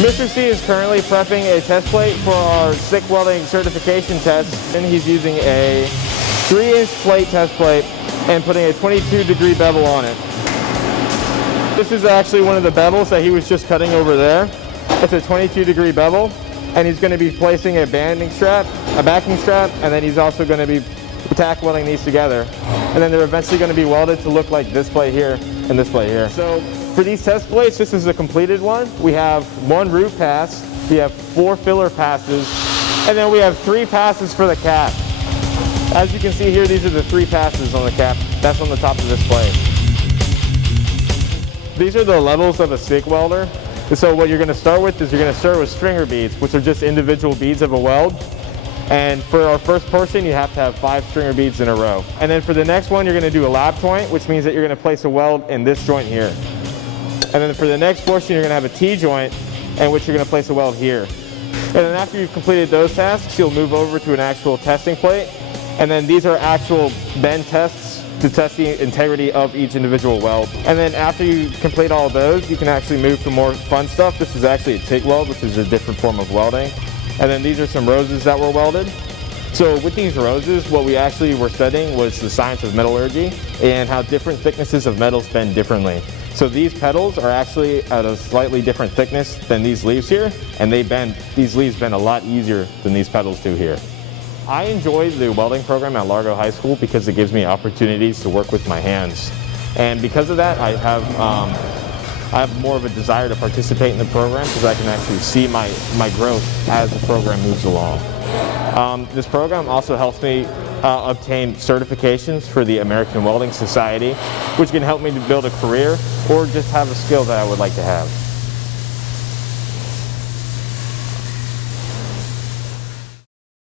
Mr. C is currently prepping a test plate for our stick welding certification test, and he's using a 3-inch plate test plate and putting a 22-degree bevel on it. This is actually one of the bevels that he was just cutting over there. It's a 22-degree bevel, and he's going to be placing a banding strap, a backing strap, and then he's also going to be tack welding these together. And then they're eventually going to be welded to look like this plate here and this plate here. So for these test plates, this is a completed one. We have 1 root pass, we have 4 filler passes, and then we have 3 passes for the cap. As you can see here, these are the 3 passes on the cap. That's on the top of this plate. These are the levels of a stick welder. And so what you're going to start with is you're going to start with stringer beads, which are just individual beads of a weld. And for our first portion, you have to have 5 stringer beads in a row. And then for the next one, you're going to do a lap joint, which means that you're going to place a weld in this joint here. And then for the next portion, you're going to have a T-joint, in which you're going to place a weld here. And then after you've completed those tasks, you'll move over to an actual testing plate. And then these are actual bend tests to test the integrity of each individual weld. And then after you complete all of those, you can actually move to more fun stuff. This is actually a TIG weld, which is a different form of welding. And then these are some roses that were welded. So with these roses, what we actually were studying was the science of metallurgy and how different thicknesses of metals bend differently. So these petals are actually at a slightly different thickness than these leaves here, and these leaves bend a lot easier than these petals do here. I enjoy the welding program at Largo High School because it gives me opportunities to work with my hands. And because of that, I have more of a desire to participate in the program because I can actually see my growth as the program moves along. This program also helps me obtain certifications for the American Welding Society, which can help me to build a career or just have a skill that I would like to have.